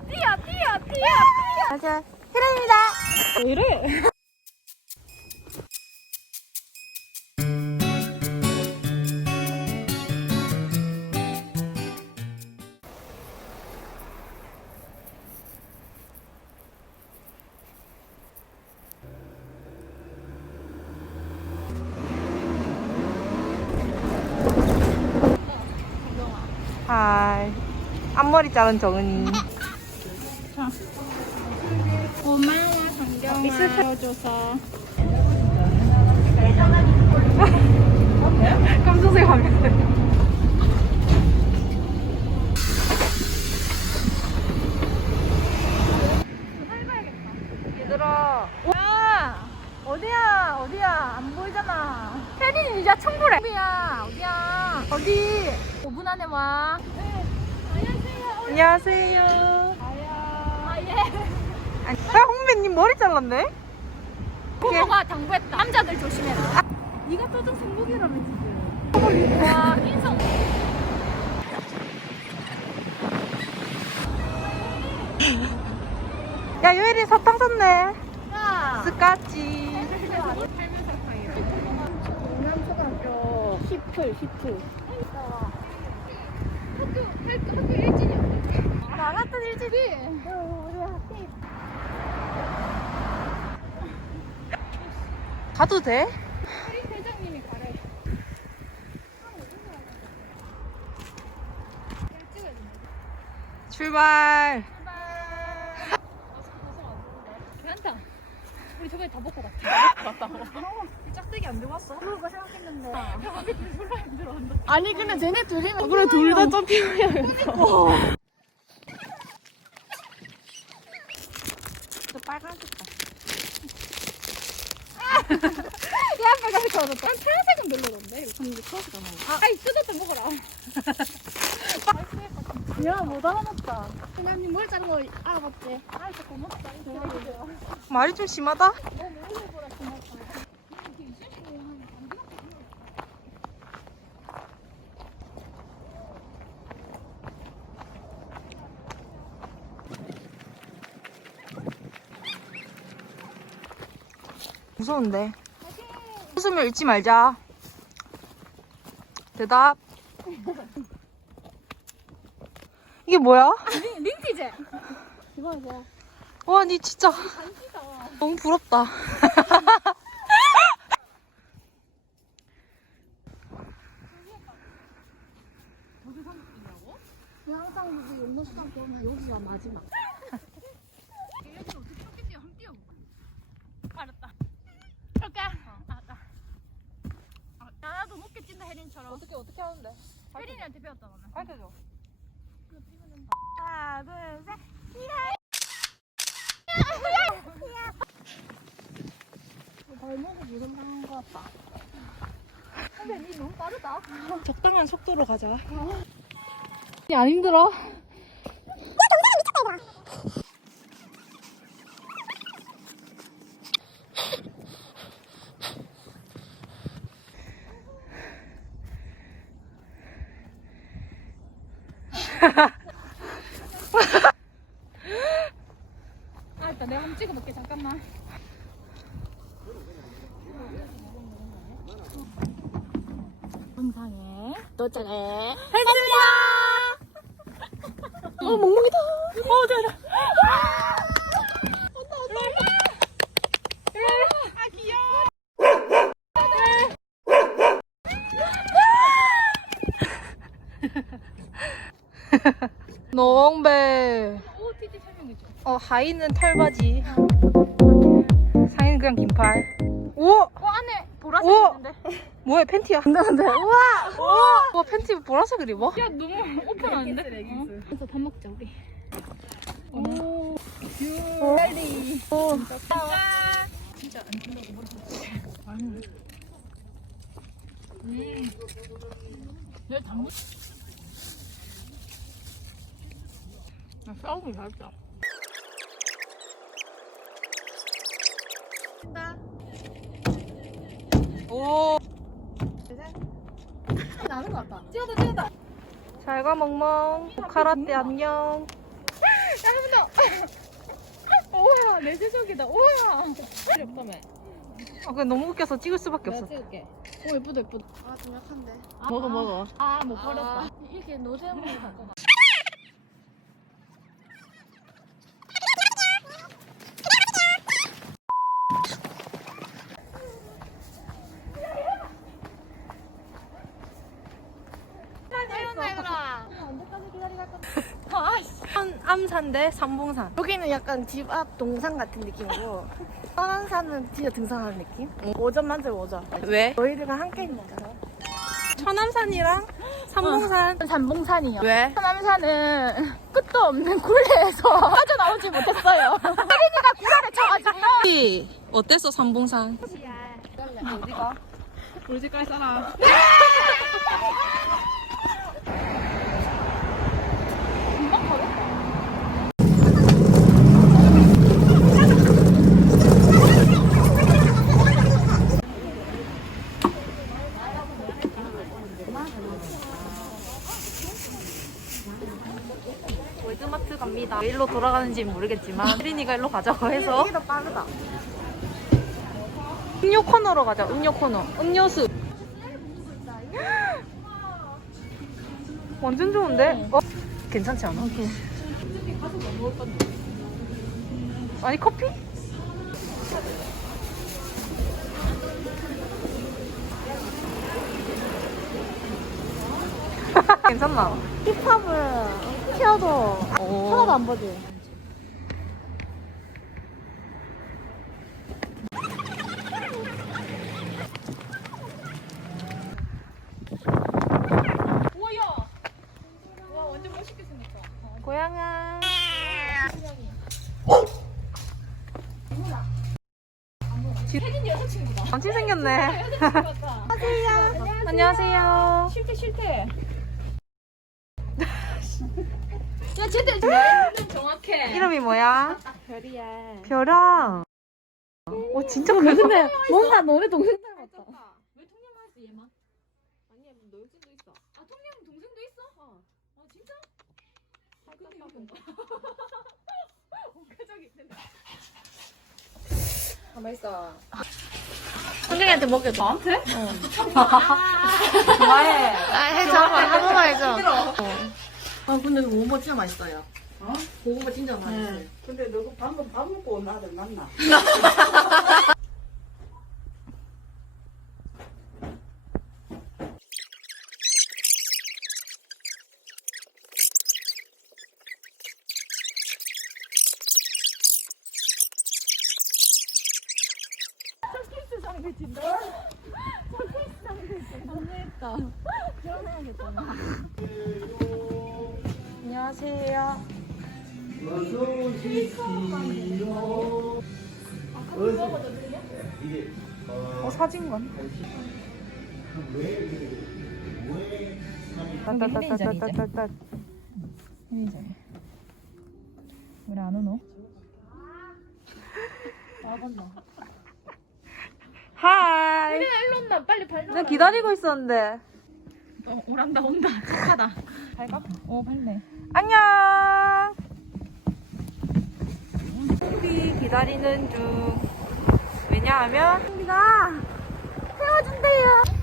뛰어 뛰어 뛰어 뛰어 맞아. 혜란입니다. 왜 이래? 하이. 앞머리 자른 정은이. 고마워 성경아 넣어줘서 깜짝이야, 가면 얘들아. 야! 어디야? 어디야? 안 보이잖아. 혜린이 이제 청불해 어디야 어디야 어디 5분 안에 와 안녕하세요. 아예 아니, 야, 홍배님 머리 잘랐네? 부모가 당부했다. 남자들 조심해라. 네가 떠준 성목이라며 지금 와 인성 야, 요혜린 사탕 샀네. 야 스카치. 영남초등학교 히플 히플 학교 학교 학교 일진이야 나갔던 일진이. 우리 학교 가도 돼? 혜린 대장님이 가래 출발. 괜찮다 우리 저번에 다 먹고 갔다 짝대기 안 들고 왔어? 그거 생각했는데 졸라 힘들어한다 아니 근데 쟤네 둘이면 그래, 둘 다 점핑이야. 저 빨간색 다. 야 빨간색 좋아졌다 난 파란색은 별로던데. 이거 근데 파란색 안 먹어 아이 뜯어서 먹어라. 야 못 알아봤다. 그냥님 뭘 자른 거 알아봤지 알았어 고맙다. 말이 좀 심하다? 무 서운데. 웃음을 잃지 말자. 대답. 이게 뭐야? 링티제 이거 이거 와, 니 진짜 너무 부럽다. 항상 우리 용모수당 때문에 여기가 마지막 알았다 이렇게 알았다 아, 나도 높게 찐다 혜린처럼 어떻게 어떻게 하는데? 혜린이한테 배웠다 너는 가르쳐줘. 하나 둘셋 발목을 무슨 상한 것 같다 근데 니 너무 빠르다 적당한 속도로 가자. 안 힘들어? 아, 일단 내가 한번 찍어볼게, 잠깐만. 영상에 도착해. 했습니다! 어, 멍멍이다. 어, 잘해 온다. 아, 귀여워. 설명해줘. 어, 하의는 털바지. 상의는 그냥 긴팔. 우와! 어, 안에 보라색 우와! 있는데. 뭐야, 팬티야? 안 되는데. 우와! 우와! 와, 팬티 보라색을 입어? 야, 너무 오픈하는데? 어? 그래서 밥 먹자, 우리. 오, 빨리. 오. 진짜 안 된다고 머리 아니. 음. 내가 다 먹. 아, 싸움이 맛있다. 오. 나는 것 같다. 찍어다, 찍어다. 잘 가, 멍멍. 카라떼 안녕. 우와 내 세적이다 우와 필요 없다며 아, 그게 너무 웃겨서 찍을 수밖에 없어. 찍을게 오 예쁘다 예쁘다 아, 좀 약한데. 먹어, 먹어. 아 못 버렸다 이렇게 노잼으로 갖고 가 한 암산대 삼봉산. 여기는 약간 집 앞 동산 같은 느낌이고, 천안산은 진짜 등산하는 느낌? 5점 만점 5점. 왜? 너희들과 함께 있니까. 천암산이랑 삼봉산. 삼봉산이요. 왜? 천암산은 끝도 없는 굴레에서 빠져나오지 못했어요. 혜린이가 구라를 쳐가지고요. 어땠어, 삼봉산? 어디가? 우리 집까지 싸 라 월드마트 갑니다. 왜 일로 돌아가는지 모르겠지만 혜린이가 일로 가자고 해서 이게 더 빠르다. 음료 코너로 가자. 음료 코너. 음료수. 완전 좋은데? 어? 괜찮지 않아? 아니 커피? 괜찮나? 힙합은 튀어도 오. 하나도 안 보지. 우와야 와 완전 멋있게 생겼다 고양아. 혜진 여자친구다 남친 생겼네. 여자친구 같다 안녕하세요. 싫대 싫대 야 쟤들 이름 정확해 이름이 뭐야? 별이야. 별아. 오 진짜 크다. 근데 뭔가 너네 동생 닮았다. 왜 통영하였어 얘만? 아니야 너 여친도 있어 아 통영 동생도 있어? 어. 아 진짜? 아 근데 이거 온가족이 있는데 가만 있어 성경이한테 먹여줘. 나한테? 좋아해. 아, 해줘. 한 번만 해줘. 아, 근데 고구마 진짜 맛있어요. 어? 고구마 진짜 맛있어요. 근데 너그 방금 밥 먹고 온 아들 만나. 안녕하세요. 어 사진관. 따따따따따따따. 우리 안 오노? 하이. 일로 온다 빨리 발로 나 기다리고 있었는데. 어, 오란다 온다 착하다 발가? 어 발네 안녕. 우리 기다리는 중. 왜냐하면 우리가 헤어진대요.